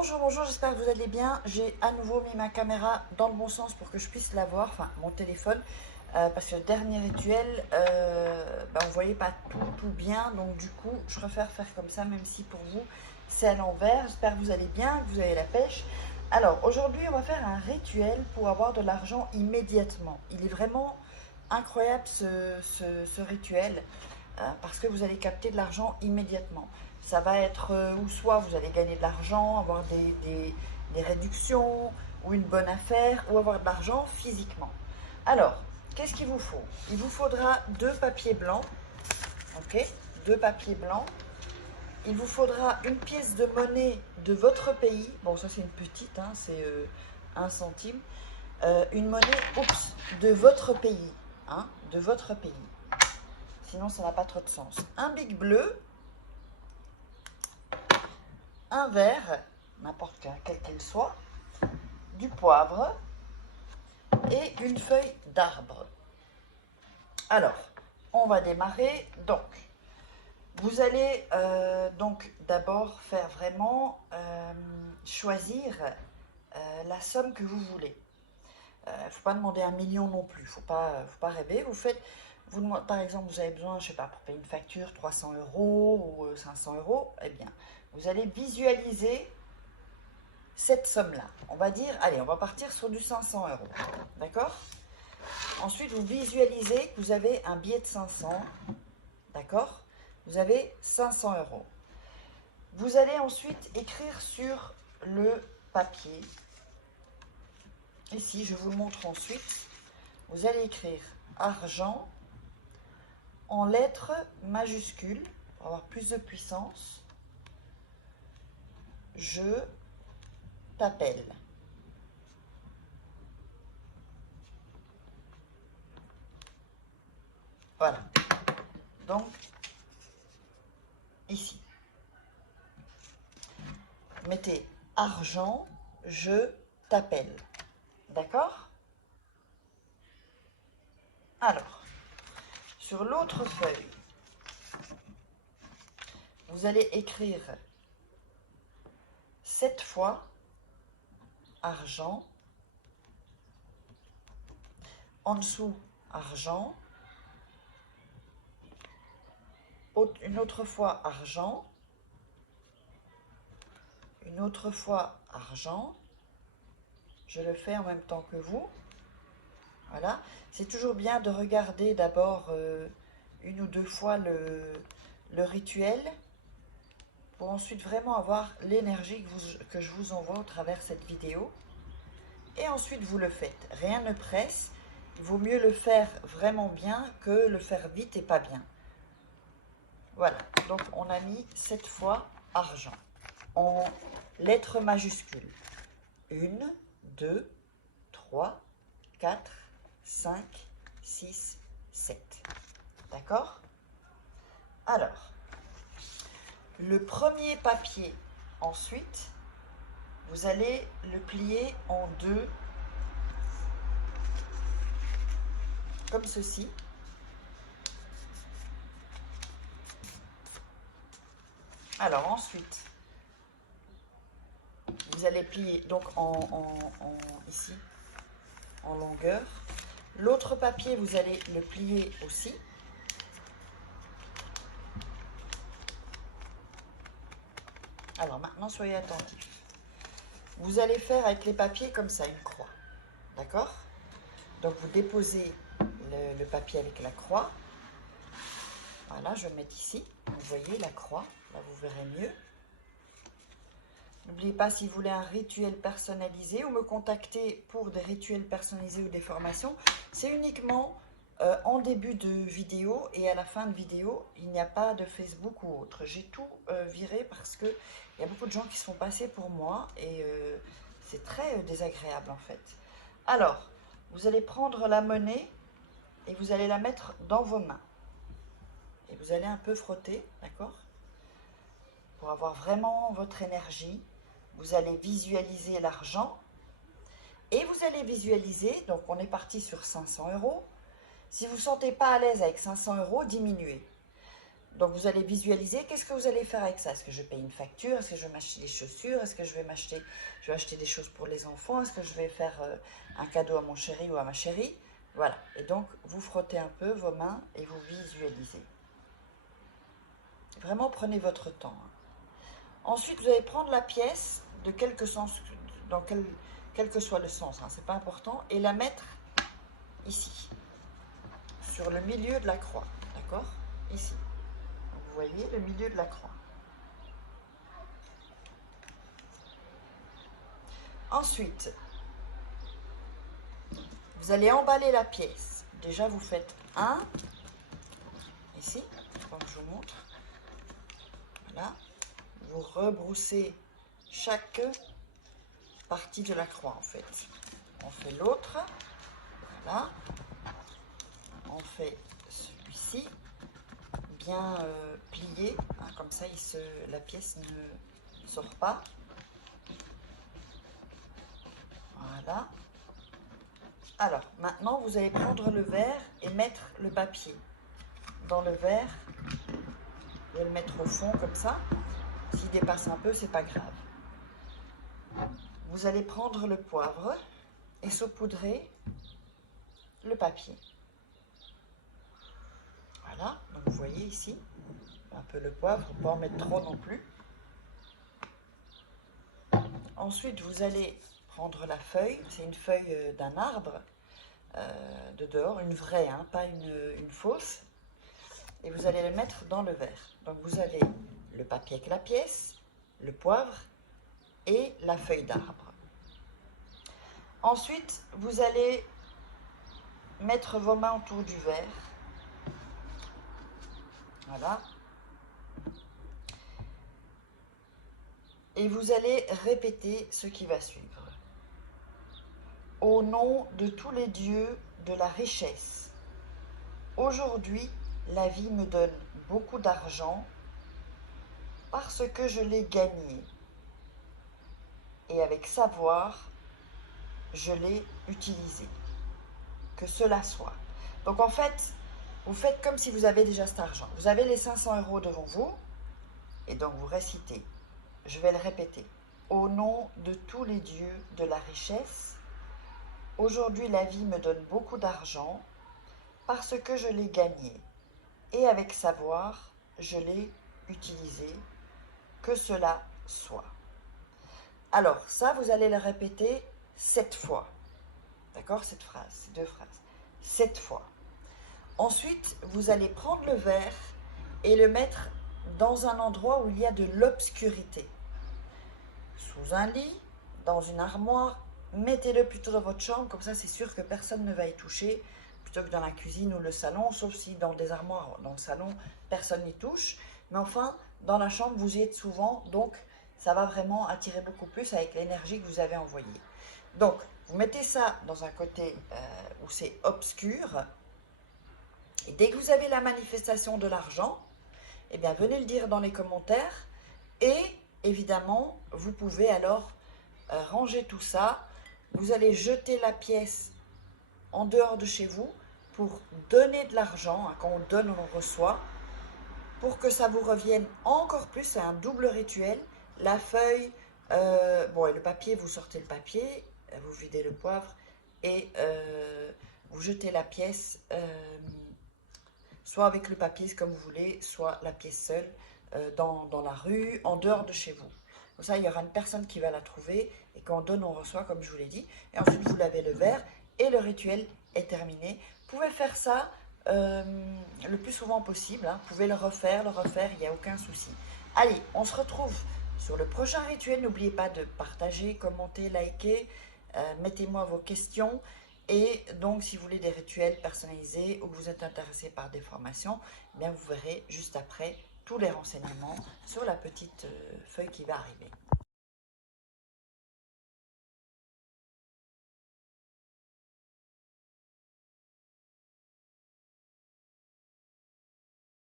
Bonjour, bonjour, j'espère que vous allez bien. J'ai à nouveau mis ma caméra dans le bon sens pour que je puisse la voir, enfin mon téléphone, parce que le dernier rituel, on ne voyait pas tout bien, donc du coup je préfère faire comme ça, même si pour vous c'est à l'envers. J'espère que vous allez bien, que vous avez la pêche. Alors aujourd'hui on va faire un rituel pour avoir de l'argent immédiatement. Il est vraiment incroyable ce rituel, parce que vous allez capter de l'argent immédiatement. Ça va être ou soit vous allez gagner de l'argent, avoir des réductions, ou une bonne affaire, ou avoir de l'argent physiquement. Alors, qu'est-ce qu'il vous faut? Il vous faudra 2 papiers blancs, ok? 2 papiers blancs. Il vous faudra une pièce de monnaie de votre pays. Bon, ça c'est une petite, hein, c'est 1 centime. Une monnaie, de votre pays, hein, de votre pays. Sinon, ça n'a pas trop de sens. Un bic bleu, un verre, n'importe quel qu'il soit, du poivre et une feuille d'arbre. Alors, on va démarrer. Donc, vous allez donc d'abord faire vraiment choisir la somme que vous voulez. Il ne faut pas demander 1 million non plus, il ne faut pas rêver. Par exemple, vous avez besoin, je ne sais pas, pour payer une facture, 300 euros ou 500 euros, eh bien, vous allez visualiser cette somme-là. On va dire, allez, on va partir sur du 500 euros, d'accord? Ensuite, vous visualisez que vous avez un billet de 500, d'accord? Vous avez 500 euros. Vous allez ensuite écrire sur le papier. Ici, je vous montre ensuite. Vous allez écrire argent en lettres majuscules pour avoir plus de puissance. Je t'appelle. Voilà. Donc, ici. Mettez argent, je t'appelle. D'accord? Alors, sur l'autre feuille, vous allez écrire 7 fois argent, en dessous argent, une autre fois argent, une autre fois argent. Je le fais en même temps que vous. Voilà. C'est toujours bien de regarder d'abord 1 ou 2 fois le rituel pour ensuite vraiment avoir l'énergie que je vous envoie au travers de cette vidéo. Et ensuite, vous le faites. Rien ne presse. Il vaut mieux le faire vraiment bien que le faire vite et pas bien. Voilà. Donc, on a mis 7 fois argent en lettres majuscules. 1, 2, 3, 4, 5, 6, 7. D'accord? Alors, le premier papier, ensuite, vous allez le plier en 2, comme ceci. Alors ensuite, vous allez plier donc ici, en longueur. L'autre papier, vous allez le plier aussi. Alors maintenant, soyez attentifs. Vous allez faire avec les papiers comme ça, une croix. D'accord? Donc vous déposez le papier avec la croix. Voilà, je vais le mettre ici. Vous voyez la croix, là vous verrez mieux. N'oubliez pas, si vous voulez un rituel personnalisé ou me contacter pour des rituels personnalisés ou des formations, c'est uniquement en début de vidéo et à la fin de vidéo. Il n'y a pas de Facebook ou autre. J'ai tout viré parce qu'il y a beaucoup de gens qui sont passés pour moi et c'est très désagréable en fait. Alors, vous allez prendre la monnaie et vous allez la mettre dans vos mains. Et vous allez un peu frotter, d'accord? Pour avoir vraiment votre énergie. Vous allez visualiser l'argent et vous allez visualiser, donc on est parti sur 500 euros. Si vous ne vous sentez pas à l'aise avec 500 euros, diminuez. Donc vous allez visualiser, qu'est-ce que vous allez faire avec ça? Est-ce que je paye une facture? Est-ce que je vais m'acheter des chaussures? Est-ce que je vais acheter des choses pour les enfants? Est-ce que je vais faire un cadeau à mon chéri ou à ma chérie? Voilà, et donc vous frottez un peu vos mains et vous visualisez. Vraiment prenez votre temps. Ensuite, vous allez prendre la pièce de quelque sens, dans quel que soit le sens, c'est pas important, et la mettre ici, sur le milieu de la croix, d'accord? Ici. Donc, vous voyez le milieu de la croix. Ensuite, vous allez emballer la pièce. Déjà, vous faites un, ici, donc je vous montre. Voilà. Vous rebroussez chaque partie de la croix, en fait. On fait l'autre. Voilà. On fait celui-ci, bien plié, comme ça la pièce ne sort pas. Voilà. Alors, maintenant, vous allez prendre le verre et mettre le papier dans le verre. Vous allez le mettre au fond, comme ça. S'il dépasse un peu, c'est pas grave. Vous allez prendre le poivre et saupoudrer le papier. Voilà, donc vous voyez ici, un peu le poivre, il ne faut pas en mettre trop non plus. Ensuite, vous allez prendre la feuille, c'est une feuille d'un arbre de dehors, une vraie, pas une fausse, et vous allez le mettre dans le verre. Donc vous avez le papier avec la pièce, le poivre et la feuille d'arbre. Ensuite, vous allez mettre vos mains autour du verre. Voilà. Et vous allez répéter ce qui va suivre. Au nom de tous les dieux de la richesse, aujourd'hui, la vie me donne beaucoup d'argent parce que je l'ai gagné. Et avec savoir, je l'ai utilisé. Que cela soit. Donc en fait, vous faites comme si vous avez déjà cet argent. Vous avez les 500 € devant vous, et donc vous récitez. Je vais le répéter. Au nom de tous les dieux de la richesse, aujourd'hui la vie me donne beaucoup d'argent parce que je l'ai gagné. Et avec savoir, je l'ai utilisé. Que cela soit. Alors ça, vous allez le répéter 7 fois. D'accord, cette phrase, ces 2 phrases. 7 fois. Ensuite, vous allez prendre le verre et le mettre dans un endroit où il y a de l'obscurité. Sous un lit, dans une armoire, mettez-le plutôt dans votre chambre, comme ça c'est sûr que personne ne va y toucher, plutôt que dans la cuisine ou le salon, sauf si dans des armoires, dans le salon, personne n'y touche. Mais enfin, dans la chambre, vous y êtes souvent, donc ça va vraiment attirer beaucoup plus avec l'énergie que vous avez envoyée. Donc, vous mettez ça dans un côté où c'est obscur, et dès que vous avez la manifestation de l'argent, eh bien, venez le dire dans les commentaires, et évidemment, vous pouvez alors ranger tout ça. Vous allez jeter la pièce en dehors de chez vous pour donner de l'argent. Quand on donne, on reçoit. Pour que ça vous revienne encore plus, c'est un double rituel. La feuille, et le papier, vous sortez le papier, vous videz le poivre et vous jetez la pièce, soit avec le papier comme vous voulez, soit la pièce seule dans la rue, en dehors de chez vous. Comme ça, il y aura une personne qui va la trouver et quand on donne, on reçoit, comme je vous l'ai dit. Et ensuite, vous lavez le verre et le rituel est terminé. Vous pouvez faire ça le plus souvent possible. Vous pouvez le refaire, il n'y a aucun souci. Allez, on se retrouve sur le prochain rituel. N'oubliez pas de partager, commenter, liker. Mettez-moi vos questions. Et donc, si vous voulez des rituels personnalisés ou que vous êtes intéressé par des formations, eh bien vous verrez juste après tous les renseignements sur la petite feuille qui va arriver.